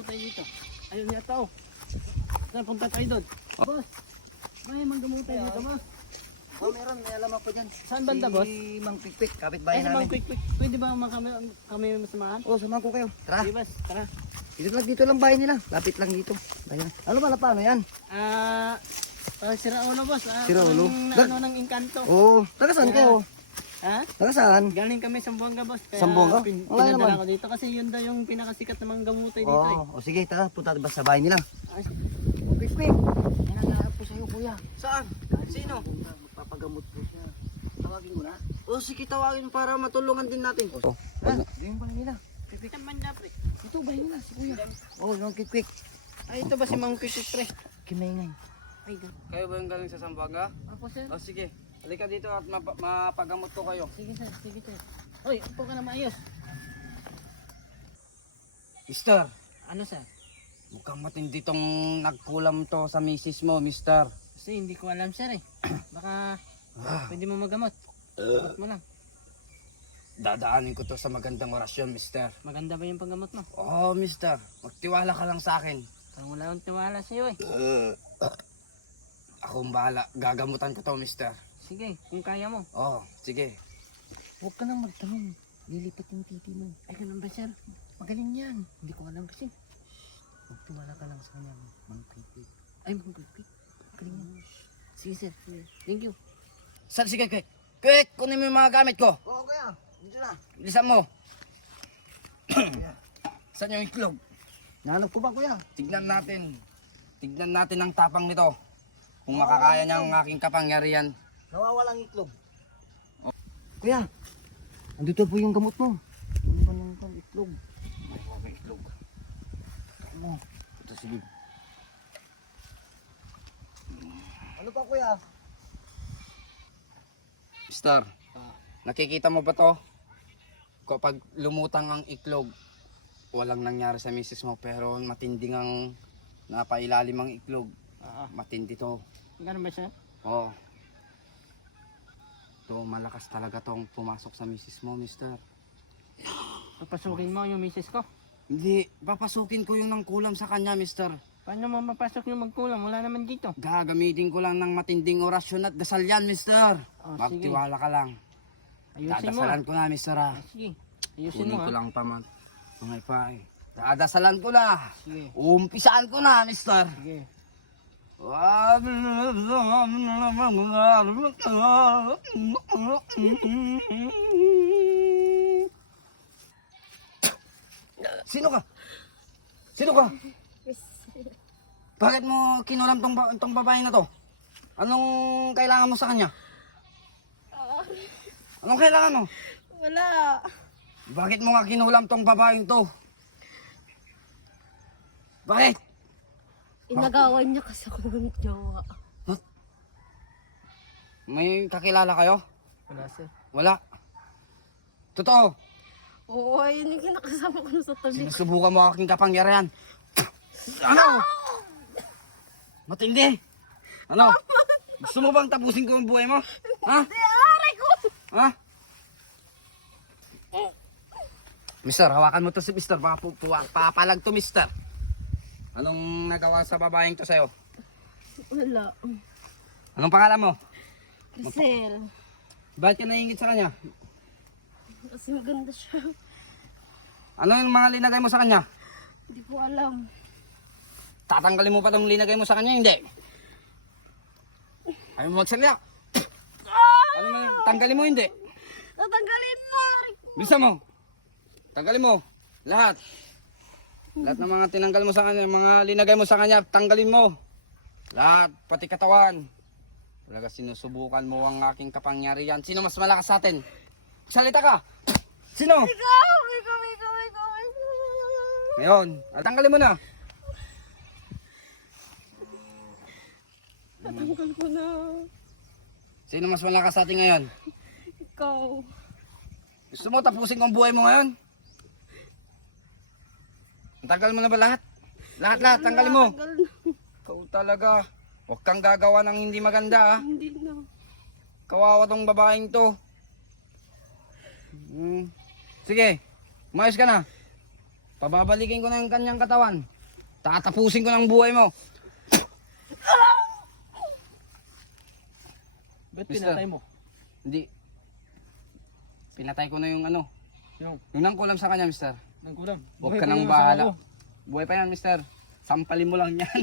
manggamutay dito. Ayun yata oh. Saan punta tayo doon? Boss, may manggamutay dito boss. Oh, meron. May alam ako dyan. Saan banda boss? Si Mang Pikpik, Ay, kapitbahay sa namin. quick. Pwede ba kami masamahan? Oh, samahan ko kayo. Tara. Sige boss, tara. Dito lang bahay nila. Lapit lang dito. Bayan. Ano ba paano yan? Parang Siraulo boss. Siraulo? Ano ng Engkanto. Oo. Taga saan kayo? Ha? Taga saan? Galing kami Sambuanga boss. Kaya Sambuanga? Wala pinadala naman. ko dito kasi yun daw yung pinakasikat na manggamutay dito eh. Oo. O sige, tara. Punta ba sa bahay nila? Ay, Pikpik. May naghahanap po sa'yo, kuya. saan? Sino? Magpapagamot po siya. Tawagin mo na. O sige, tawagin para matulungan din natin. Oh, yung bahay nila. Pipikan man dapat. Ito, bahay nila, si kuya. Oh, yung Pikpik. Ay, ito ba si Mang Quick pre? Kimaingay. Ay, God. Kayo ba yung galing sa Zamboanga? Ako sir. O sige, halika dito at mapagamot ko kayo. Sige sir, sige sir. Hoy, upo ka na maayos. Mister, Ano sir? mukhang matindi tong nagkulam to sa misis mo, mister. Kasi hindi ko alam sir eh. Baka pwede mo magamot. Gamot mo lang. Dadaanin ko to sa magandang orasyon, mister. Maganda ba yung paggamot mo? Oo, mister. Magtiwala ka lang sa akin. Parang wala akong tiwala sa'yo eh. Akong bahala. Gagamutan ko to, mister. Sige, kung kaya mo. Oo, sige. Huwag ka nang magtanong. Lilipat yung titi mo. Ay, ganun ba sir? Magaling yan. Hindi ko alam kasi. Magtiwala ka lang sa kanya, Mang Pikpik. Ay, Mang Quick. Magaling yan. Sige sir, sige. Thank you. Sir, sige, quick. Quick, kunin mo yung mga gamit ko. Oo, kuya. Dito na. Bilisan mo. Saan yung itlog? Nahanap ko ba, kuya? Tignan natin. Tignan natin ang tapang nito. Kung makakaya niya ang aking kapangyarihan. Nawawalang itlog. Kuya, andito po yung gamot mo. Ano ba yung itlog? May itlog. Ano? Ito, sige. Ano pa, kuya? Mister, nakikita mo ba to? Kapag lumutang ang itlog, walang nangyari sa misis mo, pero matinding ang napailalim ang itlog. Matindi to. Ganun ba sir? Oo. To, malakas talaga tong pumasok sa misis mo, mister. Papasukin mo yung misis ko. Hindi, papasukin ko yung nangkulam sa kanya, mister. Paano mo mapasok yung magkulang? Wala naman dito. Gagamitin ko lang ng matinding orasyon at dasal yan, mister. Oh, Magtiwala ka lang. Ayusin mo. Dadasalan ko na, mister, ha. Sige. Ayusin Kunin mo ko ha. lang pa, man. Mga ipay. Dadasalan ko na. Sige. Umpisaan ko na, mister. Sige. Sino ka? Sino ka? Bakit mo kinulam tong babae na to? Anong kailangan mo sa kanya? Anong kailangan mo? Wala. Bakit mo nga kinulam tong babaeng to? Bakit? Inagawan niya kasi ako ng jowa. May kakilala kayo? Wala sir. Wala. Totoo. Oo, ayun yung kinakasama ko sa tabi. Sinusubukan mo aking kapangyarihan. Ano? Matindi. Ano? Gusto mo bang tapusin ko ang buhay mo? Ha? Aray ko! Ha? Mister, hawakan mo to si Mister. Papalag to, Mister. Anong nagawa sa babaeng to sa'yo? Wala. Anong pangalan mo? Rosel. Bakit ka naingit sa kanya? Kasi maganda siya. Ano yung mga linagay mo sa kanya? Hindi ko alam. Tatanggalin mo pa itong linagay mo sa kanya? Hindi. Ayaw mo magsalita. Ano na, tanggalin mo hindi. Tatanggalin mo! Aray ko! Bilisan mo. Tanggalin mo. Lahat. Lahat ng mga tinanggal mo sa kanya, mga linagay mo sa kanya, tanggalin mo. Lahat, pati katawan. Talaga sinusubukan mo ang aking kapangyarihan. Sino mas malakas sa atin? Salita ka. Sino? Ikaw! Ngayon, tanggalin mo na. Tatanggal ko na. Sino mas malakas sa atin ngayon? Ikaw. Gusto mo tapusin ko ang buhay mo ngayon? Tanggal mo na ba lahat? Lahat, tanggalin mo. Tanggal na. Ikaw talaga. Huwag kang gagawa ng hindi maganda, ha? Hindi na. Kawawa tong babaeng to. Sige, umayos ka na. Pababalikin ko na yung kanyang katawan. Tatapusin ko ng buhay mo. Ba't Mister. pinatay mo? Hindi. Pinatay ko na yung ano. Yung Yung nangkulam sa kanya, mister. nangkulam. Huwag Buhay ka pa nang yung asawa bahala. ko. Buhay pa yan, mister. Sampalin mo lang yan.